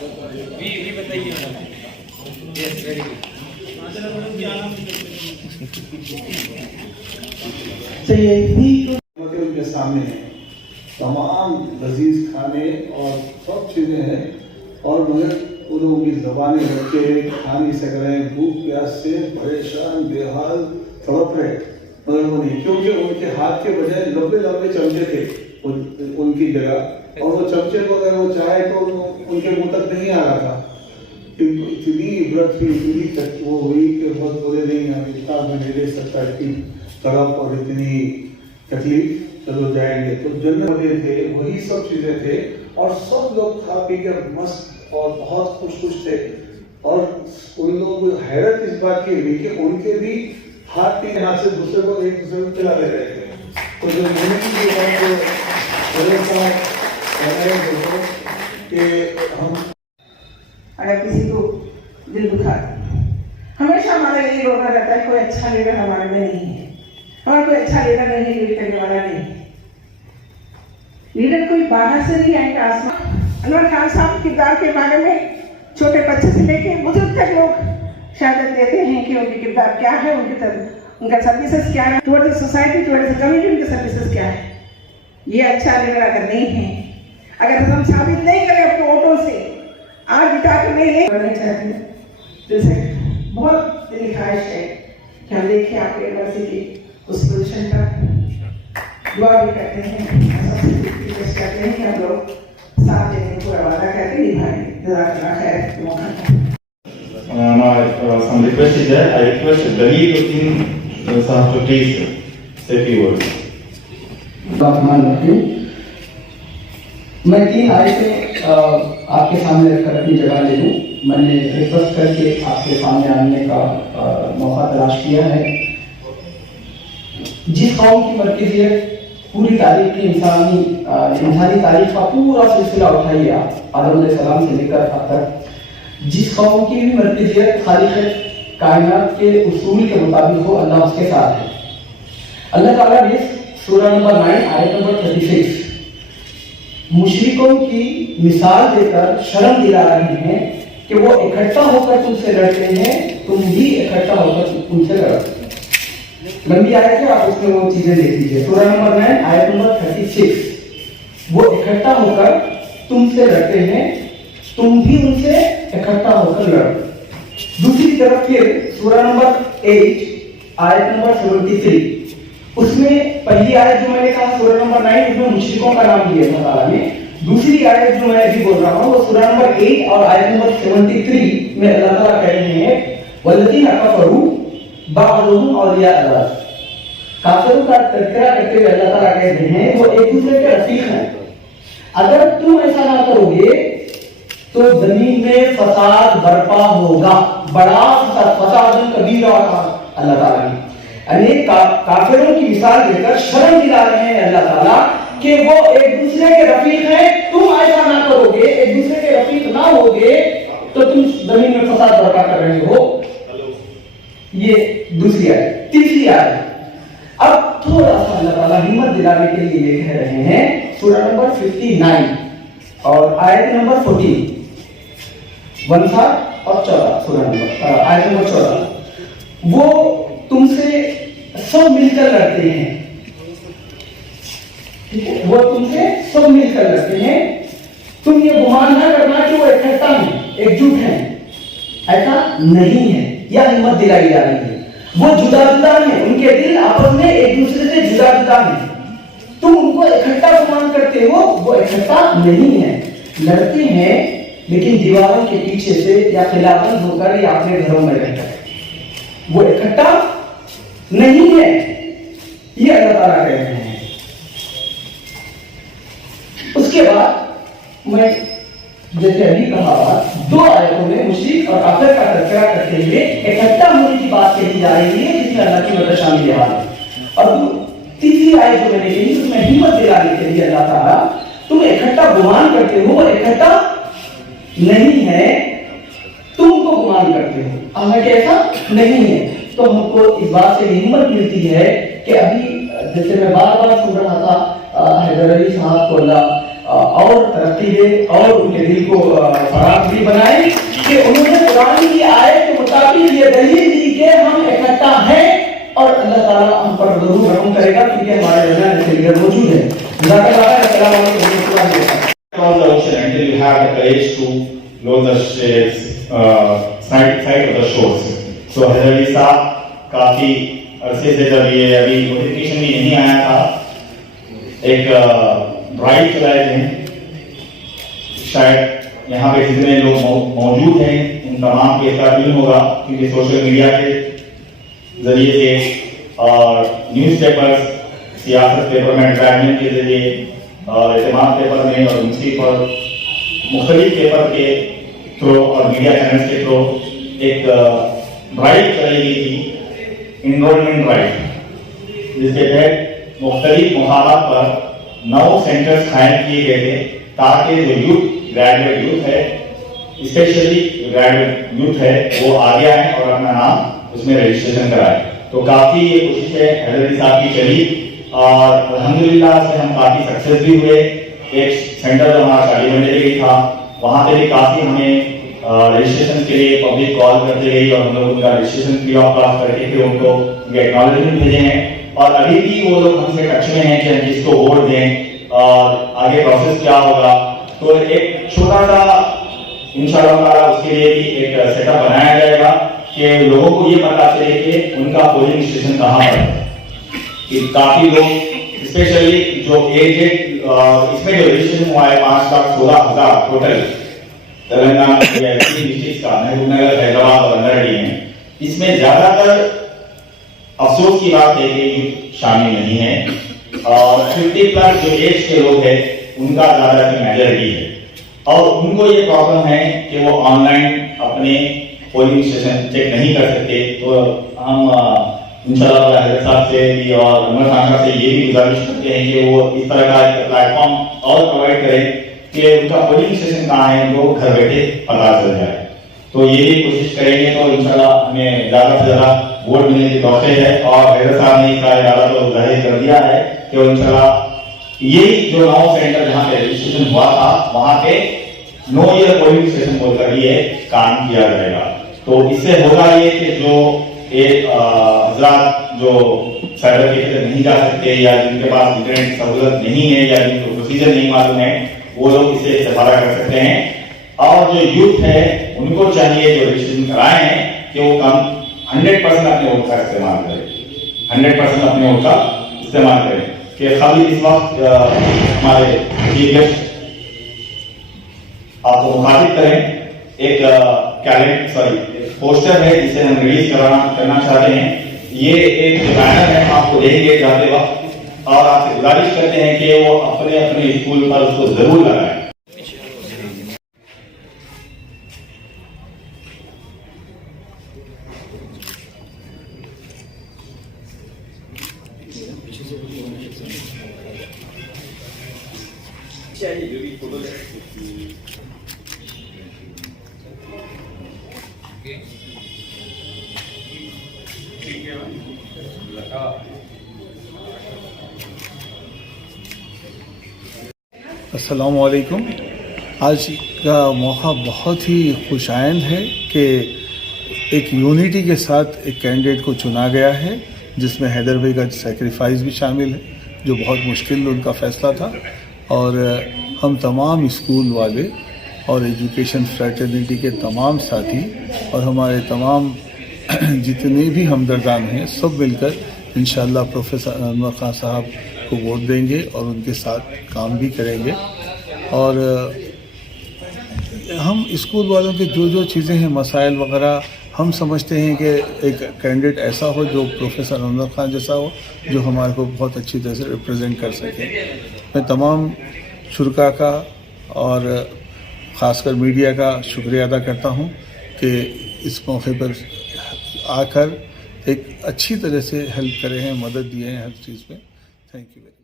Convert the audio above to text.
بھی بتائیے. Yes very good. ان کے سامنے تمام لذیذ کھانے اور سب چیزیں ہیں اور مگر ان لوگوں کی زبانیں رکھ کے کھا نہیں سک رہے ہیں, بھوک پیاس سے پریشان بے حال تڑپ رہے, مگر وہ نہیں, کیونکہ ان کے ہاتھ کے بجائے لمبے لمبے چمچے تھے ان کی جگہ, اور وہ چمچے کو اگر وہ چاہے تو ان کے منہ تک نہیں آ رہا تھا. اتنی عبرت ہوئی, اتنی وہ ہوئی کہ بہت بولے نہیں اتنا میں نہیں دے سکتا, اتنی تڑپ اور اتنی تکلیف. چلو جائیں گے. تو جنت والے تھے, وہی سب چیزیں تھے, اور سب لوگ کھا پی کر مست اور بہت خوش تھے. اور ان لوگوں کو حیرت اس بات کی ہوئی کہ ان کے بھی ہاتھ کے ہاتھ سے دوسرے کو ایک دوسرے کو کھلا دے رہے تھے. تو جو کی بات کہ ہم اگر کسی کو دل دکھا, ہمیشہ ہمارے لیے رونا رہتا ہے کوئی اچھا لیڈر ہمارے میں نہیں ہے, اور کوئی اچھا لیڈر نہیں لیڈ کرنے والا نہیں ہے. لیڈر کوئی باہر سے نہیں آئے گا آسمان. انور خان صاحب کردار کے بارے میں چھوٹے بچے سے لے کے بزرگ تک لوگ شہادت دیتے ہیں کہ ان کی کردار کیا ہے, ان کا سروسز کیا ہے ٹورڈ سوسائٹی, ٹورڈ کمیونٹی, ان کے سروسز کیا ہے. یہ اچھا لیڈر اگر نہیں ہے, اگر ہم ثابت نہیں کریں اپنے ووٹوں سے, آج بٹا کر نہیں کرنا چاہتے ہیں, دل سے بہت دلی خواہش ہے کہ ہم دیکھیں آپ کے یونیورسٹی اس پوزیشن کا. دعا بھی کرتے ہیں, سب سے ریکویسٹ کرتے ہیں کہ ہم لوگ ساتھ دینے کو وعدہ کر کے نبھائیں. جزاک اللہ خیر. Some request is there. I request Dalil Uddin Sahab to please say a few words. میں 3 آیتیں آپ کے سامنے رکھ کر اپنی جگہ لے لوں. میں نے ریکویسٹ کر کے آپ کے سامنے آنے کا موقع تلاش کیا ہے. جس قوم کی مرکزیت پوری تاریخ کی انسانی تاریخ کا پورا سلسلہ اٹھائیے آپ آدم علیہ السلام سے لے کر اب تک, جس قوم کی بھی مرکزیت خالق کائنات کے اصول کے مطابق ہو, اللہ اس کے ساتھ ہے. اللہ تعالیٰ نے سورہ نمبر 9 آیت نمبر 36 مشرکوں کی مثال دے کر شرم دلا رہے ہیں کہ وہ اکٹھا ہو کر تم سے لڑتے ہیں, تم بھی اکٹھا ہو کر ان سے لڑتے ہیں. لمبی آیت ہے, آپ اس میں وہ چیزیں دیکھ لیجیے. سورہ نمبر 9 آیت نمبر 36 وہ اکٹھا ہو کر تم سے لڑتے ہیں, تم بھی ان سے اکٹھا ہو کر لڑو. دوسری طرف پھر سورہ نمبر 8 آیت نمبر 73 اس میں پہلی آیت جو میں نے کہا سورہ نمبر 9 اس میں مشرکوں کا نام لیا اللہ تعالیٰ نے. دوسری آیت جو میں ابھی بول رہا ہوں وہ سورہ نمبر 8 اور آیت نمبر 73 میں اللہ تعالیٰ کہہ رہے ہیں والذین کفروا بعضهم اولیاء بعض. کافروں کا تذکرہ کرتے ہوئے اللہ تعالیٰ کہہ رہے ہیں وہ ایک دوسرے کے رفیق ہیں. اگر تم ایسا نہ کرو گے تو زمین میں فساد برپا ہوگا, بڑا فساد کبیرہ اللہ تعالیٰ نے. یعنی کافروں کی مثال دے کر شرم دلا رہے ہیں اللہ تعالیٰ کہ وہ ایک دوسرے کے رفیق ہیں. تم ایسا نہ کرو گے, ایک دوسرے کے رفیق نہ ہوگے تو تم زمین میں فساد برپا کر رہے ہو. یہ دوسری آیت. تیسری آیت اب تھوڑا سا اللہ تعالیٰ ہمت دلانے کے لیے یہ کہہ رہے ہیں سورہ نمبر 59 اور آیت نمبر 14 13 اور 14 سورہ نمبر آیت نمبر 14 وہ تم سے سب مل کر لڑتے ہیں, وہ تم سے سب مل کر لڑتے ہیں. تم یہ گمان نہ کرنا کہ وہ اکٹھا ہیں, ایک جٹ ہیں, ایسا نہیں ہے. یا ہمت دلائی جا رہی ہے. وہ جدا جدا ہیں, ان کے دل آپس میں ایک دوسرے سے جدا جدا ہیں. تم ان کو اکٹھا گمان کرتے ہو, وہ اکٹھا نہیں ہے. لڑتے ہیں لیکن دیواروں کے پیچھے سے یا خلافت ہو کر یا اپنے گھروں میں رہ کر. وہ اکٹھا نہیں ہے, یہ اللہ تعالیٰ کہہ رہے ہیں. اس کے بعد میں جیسے ابھی کہا 2 آیتوں میں مشرک اور کافر کا تذکرہ کرتے ہوئے اکٹھا ہونے کی بات کہی جا رہی ہے جس میں اللہ کی مدد شامل ہے. اور تیسری آیت جو میں نے کہی اس میں ہمت دلانے کے لیے اللہ تعالیٰ تم اکٹھا گمان کرتے ہو, اکٹھا نہیں ہے, تم کو گمان کرتے ہو, حالانکہ ایسا نہیں ہے. تو ہم کو اس بات سے ہمت ملتی ہے کہ ابھی جیسے میں بار بار سن رہا تھا حیدر علی صاحب کو اللہ اور ترقی دے اور ان کے دل کو فراغ بھی بنائے کہ انہوں نے قرآن کی آیت کے مطابق یہ دلیل دی کہ ہم اکٹھا ہیں اور اللہ تعالیٰ ہم پر ضرور رحم کرے گا کیونکہ ہمارے درمیان ایسے لیڈر موجود ہیں. جزاک اللہ خیر. السلام علیکم ورحمۃ اللہ وبرکاتہ. Cross the ocean until you have the courage to load the side of the shores. So Haider علی صاحب کافی عرصے سے جب یہ ابھی نوٹیفکیشن بھی نہیں آیا تھا ایک ڈرائیو چلائے تھے. شاید یہاں پہ جتنے لوگ موجود ہیں ان تمام کو اس کا علم ہوگا کیونکہ سوشل میڈیا کے ذریعے سے اور نیوز پیپرز سیاست پیپر میں ایڈورٹائزمنٹ کے ذریعے اور اعتماد پیپر میں اور منصف پر مختلف پیپر کے تھرو اور میڈیا چینلز کے تھرو ایک ڈرائیو چلائی گئی تھی انرولمنٹ ڈرائیو جس کے تحت مختلف مقامات پر 9 سینٹرز قائم کیے گئے تھے تاکہ جو یوتھ گریجویٹ یوتھ ہے اسپیشلی گریجویٹ یوتھ ہے وہ آگے آئیں اور اپنا نام اس میں رجسٹریشن کرائے. تو کافی یہ کوشش ہے حیدر علی صاحب کی چلی اور الحمدللہ سے ہم کافی سکسیس بھی ہوئے. ایک سینٹر جو ہمارا شادی بننے کے لیے تھا وہاں پہ بھی کافی ہمیں رجسٹریشن کے لیے پبلک کال کرتے گئی اور ہم لوگ ان کا رجسٹریشن فری آف کاسٹ کر کے پھر ان کو ان کے ایکنالجمنٹ بھیجے ہیں اور ابھی بھی وہ لوگ ہم سے ٹچ میں ہیں کہ ہم کس کو ووٹ دیں اور آگے پروسیس کیا ہوگا. تو ایک چھوٹا سا انشاءاللہ تعالیٰ اس کے لیے بھی ایک سیٹ اپ بنایا جائے گا کہ لوگوں کو یہ پتا چلے کہ ان کا پولنگ اسٹیشن کہاں پر ہے. کہ کافی لوگ اسپیشلی جو ایجنٹ اس میں جو رجسٹریشن ہوا ہے 5,16,000 ٹوٹل تلنگانہ ڈسٹرکٹ کا محبوب نگر حیدرآباد اور اندرڈی میں اس میں زیادہ تر افسوس کی بات ہے کہ یہ شامل نہیں ہے اور 50+ جو ایج کے لوگ ہیں ان کا زیادہ کی میجورٹی ہے اور ان کو یہ پرابلم ہے کہ وہ آن لائن اپنے پولنگ اسٹیشن چیک نہیں کر سکتے. تو ہم انشاءاللہ حضرت صاحب سے بھی اور عمر خان صاحب سے یہ بھی گزارش کرتے ہیں کہ وہ اس طرح کا ایک پلیٹ فارم اور پرووائڈ کریں کہ ان کا پولنگ اسٹیشن کہاں ہے ان کو گھر بیٹھے پتہ چل جائے. تو یہ بھی کوشش کریں گے تو انشاءاللہ ہمیں زیادہ سے زیادہ ووٹ ملنے کی توقع ہے اور حضرت صاحب نے اس کا ارادہ تو ظاہر کر دیا ہے کہ انشاءاللہ یہی جو 9 سینٹر جہاں پہ رجسٹریشن ہوا تھا وہاں پہ 9 ایئر پولنگ اسٹیشن بول کر یہ کام کیا جائے گا. تو اس سے ہوگا یہ کہ جو ایک حضرات جو سائبر کیفے تک نہیں جا سکتے یا جن کے پاس انٹرنیٹ سہولت نہیں ہے یا جن کو پروسیجر نہیں معلوم ہے وہ لوگ اس سے استفادہ کر سکتے ہیں. اور جو یوتھ ہے ان کو چاہیے جو رجسٹریشن کرائے ہیں کہ وہ کم 100% اپنے ووٹ کا استعمال کریں 100% اپنے ووٹ کا استعمال کریں. کہ خالی اس وقت ہمارے چیف گیسٹ آپ کو مخاطب کریں ایک پوسٹر ہے جسے ہم ریلیز کرنا چاہتے ہیں. یہ ایک بینر ہے آپ کو دیں گے جاتے وقت اور آپ سے گزارش کرتے ہیں کہ وہ اپنے اپنے اسکول پر اس کو ضرور لگائیں. السلام علیکم. آج کا موقع بہت ہی خوشائند ہے کہ ایک یونٹی کے ساتھ ایک کینڈیڈیٹ کو چنا گیا ہے جس میں حیدر بھائی کا سیکریفائس بھی شامل ہے جو بہت مشکل ان کا فیصلہ تھا. اور ہم تمام اسکول والے اور ایجوکیشن فریٹرنیٹی کے تمام ساتھی اور ہمارے تمام جتنے بھی ہمدردان ہیں سب مل کر انشاءاللہ پروفیسر عمر خان صاحب کو ووٹ دیں گے اور ان کے ساتھ کام بھی کریں گے. اور ہم اسکول والوں کے جو چیزیں ہیں مسائل وغیرہ ہم سمجھتے ہیں کہ ایک کینڈیڈیٹ ایسا ہو جو پروفیسر عمر خان جیسا ہو جو ہمارے کو بہت اچھی طرح سے ریپرزینٹ کر سکے. میں تمام شرکاء کا اور خاص کر میڈیا کا شکریہ ادا کرتا ہوں کہ اس موقع پر آ کر ایک اچھی طرح سے ہیلپ کرے ہیں مدد دیے ہیں ہر چیز میں. Thank you.